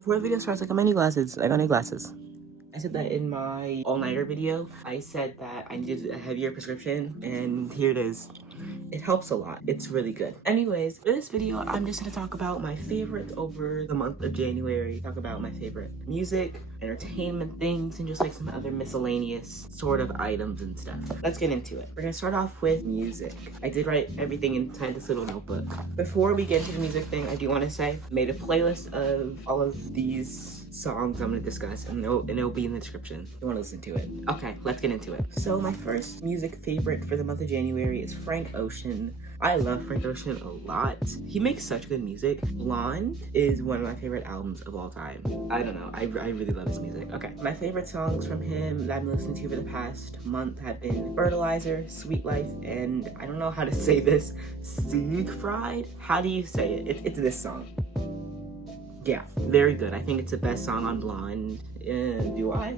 Before the video starts, I got my new glasses. I got new glasses. I said that in my all-nighter video. I said that I needed a heavier prescription, and here it is. It helps a lot. It's really good. Anyways, for this video, I'm just gonna talk about my favorites over the month of January. Talk about my favorite music, entertainment things, and just like some other miscellaneous sort of items and stuff. Let's get into it. We're gonna start off with music. I did write everything inside this little notebook. Before we get into the music thing, I do want to say I made a playlist of all of these songs I'm gonna discuss, and it'll be in the description if you want to listen to it. Okay, let's get into it. So my first music favorite for the month of January is Frank Ocean. I love Frank Ocean a lot. He makes such good music. Blonde is one of my favorite albums of all time. I don't know, I really love his music. Okay, my favorite songs from him that I've been listening to for the past month have been Fertilizer, Sweet Life, and I don't know how to say this, Siegfried? How do you say it? It's this song. Yeah, very good. I think it's the best song on Blonde. Do I?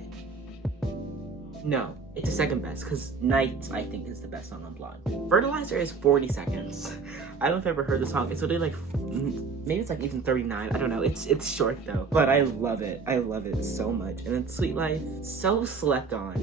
No, it's the second best, because Night, I think, is the best song on Blonde. Fertilizer is 40 seconds. I don't know if I've ever heard the song. It's literally like, maybe it's like even 39. I don't know. It's short though, but I love it. I love it so much. And then Sweet Life, so slept on.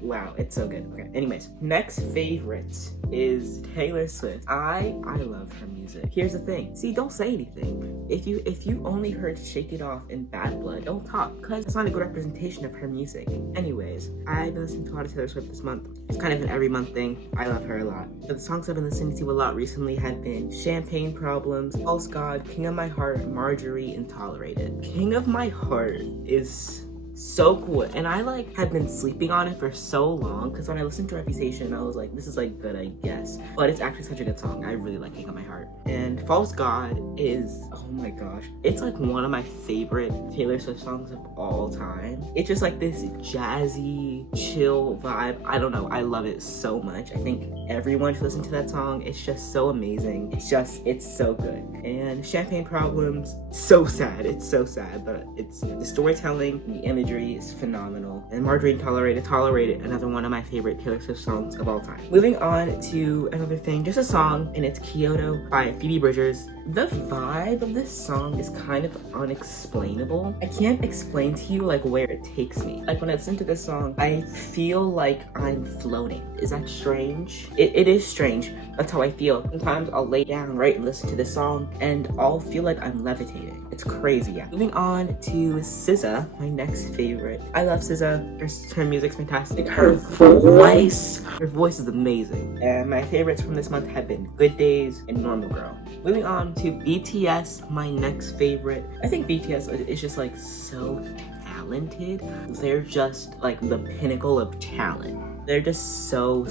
Wow, it's so good. Okay, anyways, next favorite is Taylor Swift. I love her music. Here's the thing. See, don't say anything. If you only heard Shake It Off and Bad Blood, don't talk, because it's not a good representation of her music. Anyways, I've been listening to a lot of Taylor Swift this month. It's kind of an every month thing. I love her a lot. But the songs I've been listening to a lot recently have been Champagne Problems, False God, King of My Heart, Marjorie, and Tolerated. King of My Heart is so cool, and I have been sleeping on it for so long, because when I listened to Reputation, I was like, this is good, I guess, but it's actually such a good song. I really like King of My Heart. And False God is, oh my gosh, it's one of my favorite Taylor Swift songs of all time. It's just this jazzy, chill vibe. I don't know, I love it so much. I think everyone should listen to that song. It's just so amazing. It's so good. And Champagne Problems, so sad. It's so sad, but it's the storytelling, the imagery is phenomenal. And Marjorie and Tolerated, another one of my favorite Taylor Swift songs of all time. Moving on to another thing, just a song, and it's Kyoto by Phoebe Bridgers. The vibe of this song is kind of unexplainable. I can't explain to you where it takes me. When I listen to this song, I feel like I'm floating. Is that strange? It is strange. That's how I feel. Sometimes I'll lay down, right, and listen to this song, and I'll feel like I'm levitating. It's crazy, yeah. Moving on to SZA, my next favorite. I love SZA. Her music's fantastic. Her voice is amazing. And my favorites from this month have been Good Days and Normal Girl. Moving on to BTS, my next favorite. I think BTS is just so talented. They're just the pinnacle of talent. They're just so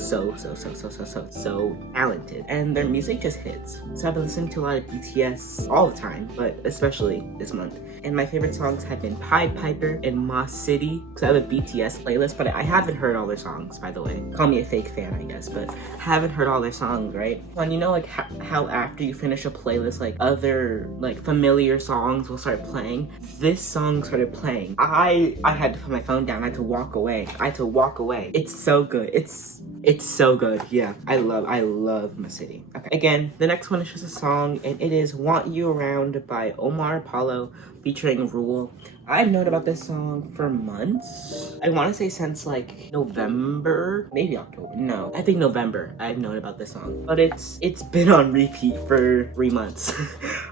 talented, and their music just hits. So I've been listening to a lot of BTS all the time, but especially this month. And my favorite songs have been Pied Piper and Moss City, because I have a BTS playlist, but I haven't heard all their songs, by the way. Call me a fake fan, I guess, but haven't heard all their songs, right? When you know how after you finish a playlist, other familiar songs will start playing. This song started playing. I had to put my phone down. I had to walk away. It's so good. It's so good. Yeah, I love My City. Okay, again, the next one is just a song, and it is Want You Around by Omar Apollo featuring Rule. I've known about this song for months. I want to say since November, maybe October. No, I think November I've known about this song, but it's been on repeat for 3 months.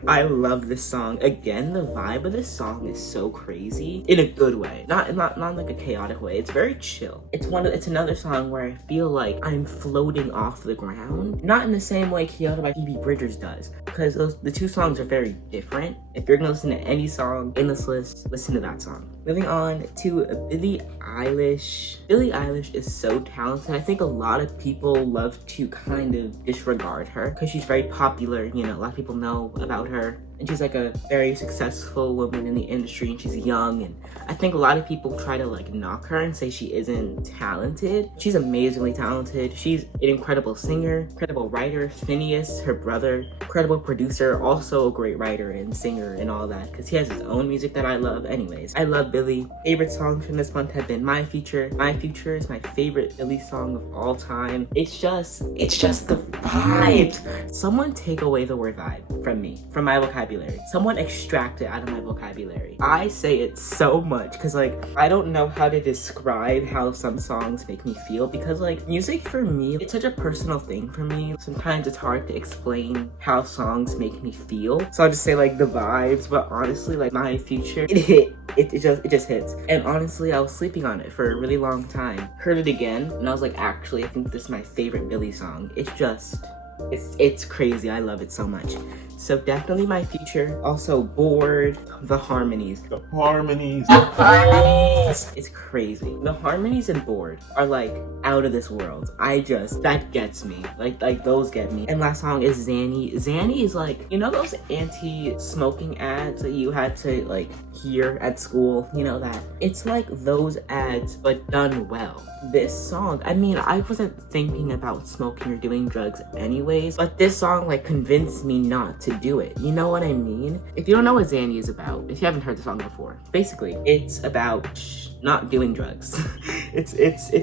I love this song. Again, the vibe of this song is so crazy in a good way, not a chaotic way. It's very chill. It's another song where I feel like I'm floating off the ground, not in the same way Kyoto by Phoebe Bridgers does, because the two songs are very different. If you're gonna listen to any song in this list, listen to that song. Moving on to Billie Eilish. Billie Eilish is so talented. I think a lot of people love to kind of disregard her because she's very popular. A lot of people know about her. And she's a very successful woman in the industry, and she's young, and I think a lot of people try to knock her and say she isn't talented. She's amazingly talented. She's an incredible singer, incredible writer. Phineas, her brother, incredible producer, also a great writer and singer and all that, because he has his own music that I love. Anyways, I love Billie. Favorite songs from this month have been My Future. My Future is my favorite Billie song of all time. It's just the vibes. Someone take away the word vibe from me, from my vocabulary. vocabulary. Someone extract it out of my vocabulary. I say it so much because like I don't know how to describe how some songs make me feel, because like music for me, it's such a personal thing for me. Sometimes it's hard to explain how songs make me feel. So I'll just say like the vibes, but honestly like my future, it just hits. And honestly, I was sleeping on it for a really long time. Heard it again and I was like, actually, I think this is my favorite Billy song. It's crazy. I love it so much. So definitely my future. Also Bored, the harmonies. The harmonies. It's crazy. The harmonies in Bored are like out of this world. That gets me. Like those get me. And last song is Zanny. Zanny is like, you know those anti-smoking ads that you had to like hear at school? You know that? It's like those ads, but done well. This song, I mean, I wasn't thinking about smoking or doing drugs anyways, but this song like convinced me not to do it. You know what I mean? If you don't know what Zanny is about, if you haven't heard the song before, basically it's about not doing drugs. it's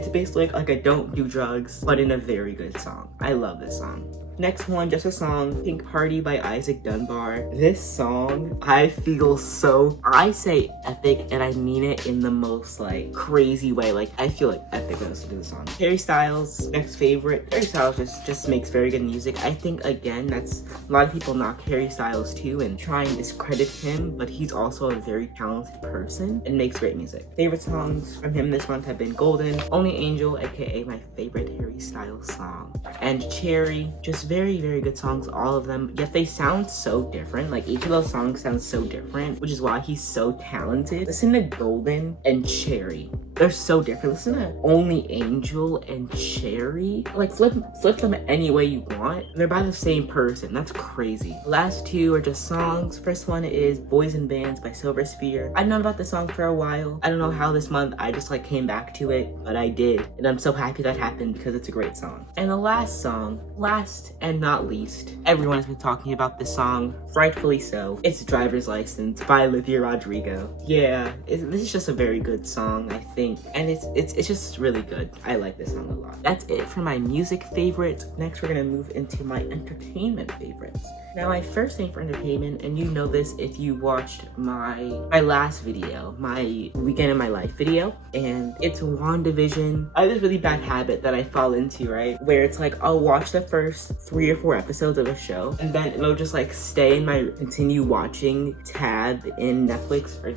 basically like a don't do drugs, but in a very good song. I love this song. Next one, just a song, Pink Party by Isaac Dunbar. This song, I feel so, I say epic and I mean it in the most like crazy way. Like I feel like epic when I listen to the song. Harry Styles, next favorite. Harry Styles just makes very good music. I think again, that's a lot of people knock Harry Styles too and try and discredit him, but he's also a very talented person and makes great music. Favorite songs from him this month have been Golden, Only Angel, aka my favorite Harry Styles song, and Cherry. Just very, very good songs, all of them, yet they sound so different. Like each of those songs sounds so different, which is why he's so talented. Listen to Golden and Cherry. They're so different. Listen to Only Angel and Cherry. Like flip them any way you want. They're by the same person. That's crazy. Last two are just songs. First one is Boys and Bands by Silver Sphere. I've known about this song for a while. I don't know how this month I just like came back to it, but I did. And I'm so happy that happened because it's a great song. And the last song, last and not least, everyone has been talking about this song, rightfully so. It's Driver's License by Luthier Rodrigo. Yeah, this is just a very good song, I think. And it's just really good. I like this song a lot. That's it for my music favorites. Next, we're gonna move into my entertainment favorites. Now, my first thing for entertainment, and you know this if you watched my last video, my Weekend in My Life video, and it's WandaVision. I have this really bad habit that I fall into, right? Where it's like, I'll watch the first 3 or 4 episodes of a show, and then it'll just like stay in my continue watching tab in Netflix or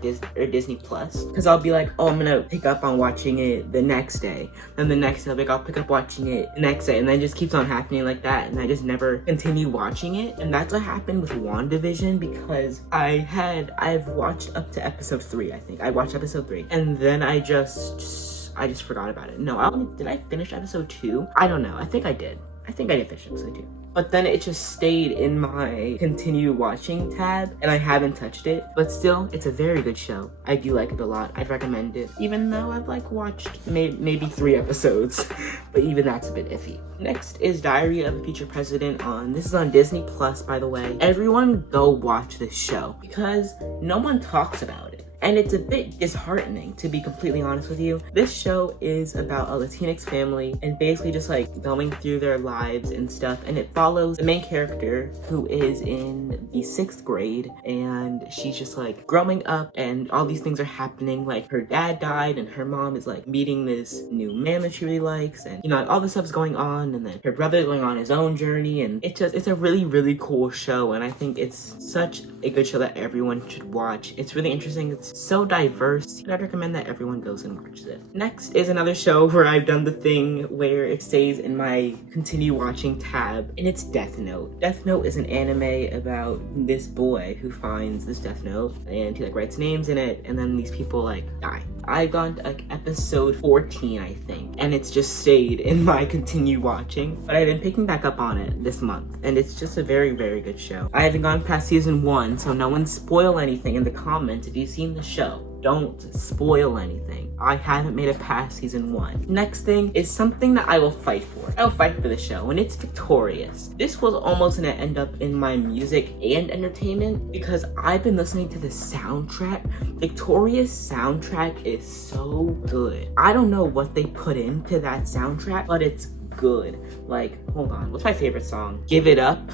Disney Plus. Cause I'll be like, oh, I'm gonna pick up on watching it the next day. Then the next day, I'll pick up watching it the next day, and then it just keeps on happening like that, and I just never continue watching it. And that's what happened with WandaVision, because I've watched up to episode 3, I think. I watched episode 3, and then I just forgot about it. No, did I finish episode 2? I don't know. I think I did finish episode 2. But then it just stayed in my continue watching tab, and I haven't touched it. But still, it's a very good show. I do like it a lot. I'd recommend it, even though I've like watched maybe 3 episodes. But even that's a bit iffy. Next is Diary of a Future President this is on Disney Plus, by the way. Everyone go watch this show because no one talks about it. And it's a bit disheartening, to be completely honest with you. This show is about a Latinx family and basically just like going through their lives and stuff. And it follows the main character who is in the 6th grade, and she's just like growing up and all these things are happening. Like her dad died and her mom is like meeting this new man that she really likes, and you know, like, all this stuff's going on, and then her brother's going on his own journey, and it's a really, really cool show. And I think it's such a good show that everyone should watch. It's really interesting. It's so diverse. I'd recommend that everyone goes and watches it. Next is another show where I've done the thing where it stays in my continue watching tab, and it's Death Note. Death Note is an anime about this boy who finds this Death Note, and he like writes names in it, and then these people like die. I've gone to like episode 14, I think, and it's just stayed in my continue watching, but I've been picking back up on it this month, and it's just a very, very good show. I haven't gone past season 1, so no one spoil anything in the comments if you've seen the show. Don't spoil anything. I haven't made it past season 1. Next thing is something that I will fight for. I will fight for the show, and it's Victorious. This was almost gonna end up in my music and entertainment because I've been listening to the soundtrack. Victorious soundtrack is so good. I don't know what they put into that soundtrack, but it's good. Like, hold on, what's my favorite song? Give It Up.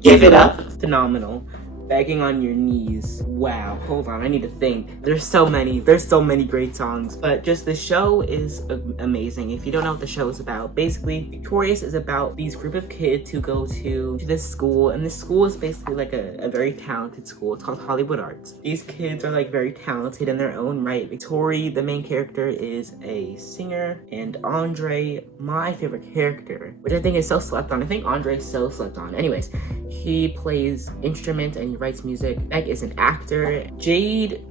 Give It Up. Phenomenal. Begging on Your Knees. Wow, hold on, I need to think. There's so many great songs, but just the show is amazing. If you don't know what the show is about, basically Victorious is about these group of kids who go to this school, and this school is basically like a very talented school. It's called Hollywood Arts. These kids are like very talented in their own right. Victoria, the main character, is a singer, and Andre, my favorite character, which I think is so slept on. I think Andre is so slept on. Anyways, he plays instruments and he writes music. Meg is an actor. Jade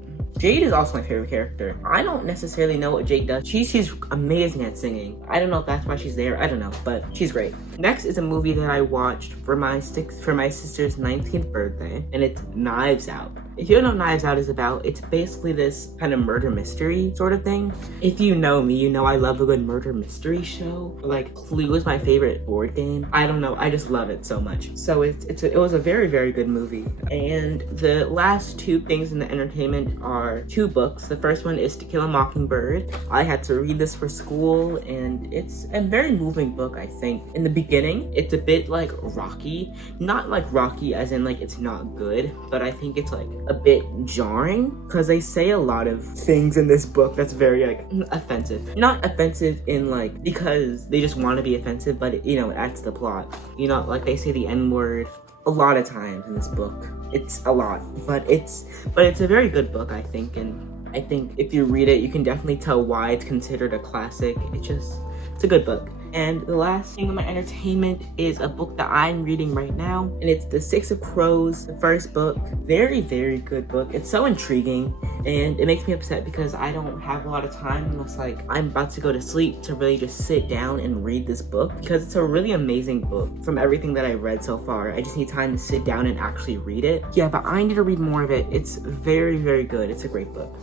is also my favorite character. I don't necessarily know what Jade does. She's amazing at singing. I don't know if that's why she's there. I don't know, but she's great. Next is a movie that I watched for my sister's 19th birthday, and it's Knives Out. If you don't know what Knives Out is about, it's basically this kind of murder mystery sort of thing. If you know me, you know I love a good murder mystery show. Like Clue is my favorite board game. I don't know, I just love it so much. So it was a very, very good movie. And the last two things in the entertainment are two books. The first one is To Kill a Mockingbird. I had to read this for school, and it's a very moving book, I think. In the beginning, it's a bit like rocky. Not like rocky as in like it's not good, but I think it's like a bit jarring because they say a lot of things in this book that's very like offensive. Not offensive in like because they just want to be offensive, but it adds to the plot. Like they say the N-word a lot of times in this book. It's a lot, but it's a very good book, I think, and I think if you read it, you can definitely tell why it's considered a classic. It's a good book. And the last thing on my entertainment is a book that I'm reading right now, and it's The Six of Crows, the first book. Very, very good book. It's so intriguing, and it makes me upset because I don't have a lot of time unless like I'm about to go to sleep to really just sit down and read this book, because it's a really amazing book. From everything that I've read so far, I just need time to sit down and actually read it. Yeah, but I need to read more of it. It's very, very good. It's a great book.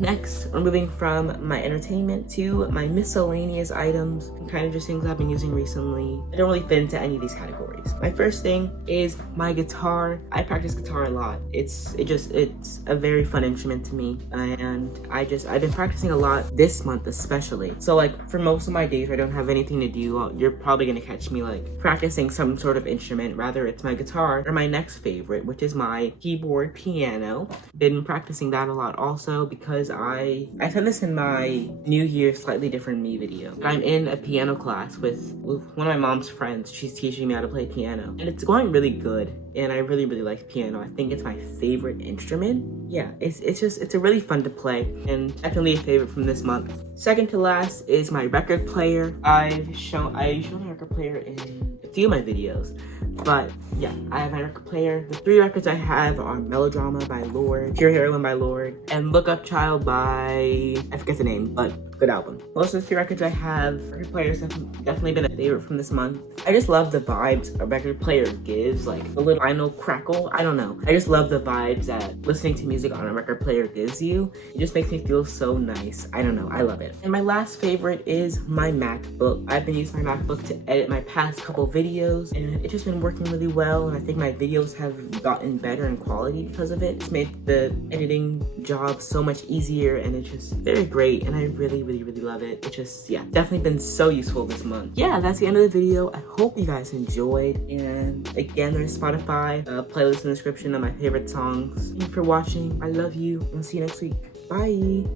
Next, we're moving from my entertainment to my miscellaneous items and kind of just things I've been using recently. I don't really fit into any of these categories. My first thing is my guitar. I practice guitar a lot. It's a very fun instrument to me, and I've been practicing a lot this month especially. So like for most of my days where I don't have anything to do, you're probably gonna catch me like practicing some sort of instrument, rather it's my guitar or my next favorite, which is my keyboard piano. Been practicing that a lot also because I said this in my New Year Slightly Different Me video. I'm in a piano class with one of my mom's friends. She's teaching me how to play piano, and it's going really good, and I really, really like piano. I think it's my favorite instrument. Yeah, it's a really fun to play, and definitely a favorite from this month. Second to last is my record player. I show my record player in a few of my videos, but yeah, I have my record player. The three records I have are Melodrama by Lorde, Pure Heroine by Lorde, and Look Up Child by, I forget the name, but good album. Most of the three records I have, record players have definitely been a favorite from this month. I just love the vibes a record player gives, like a little final crackle. I don't know. I just love the vibes that listening to music on a record player gives you. It just makes me feel so nice. I don't know. I love it. And my last favorite is my MacBook. I've been using my MacBook to edit my past couple videos, and it's just been working really well, and I think my videos have gotten better in quality because of it. It's made the editing job so much easier, and it's just very great, and I really, really, really love it. It's just, yeah, definitely been so useful this month. Yeah, that's the end of the video. I hope you guys enjoyed, and again, there's Spotify playlist in the description of my favorite songs. Thank you for watching. I love you, and I'll see you next week. Bye.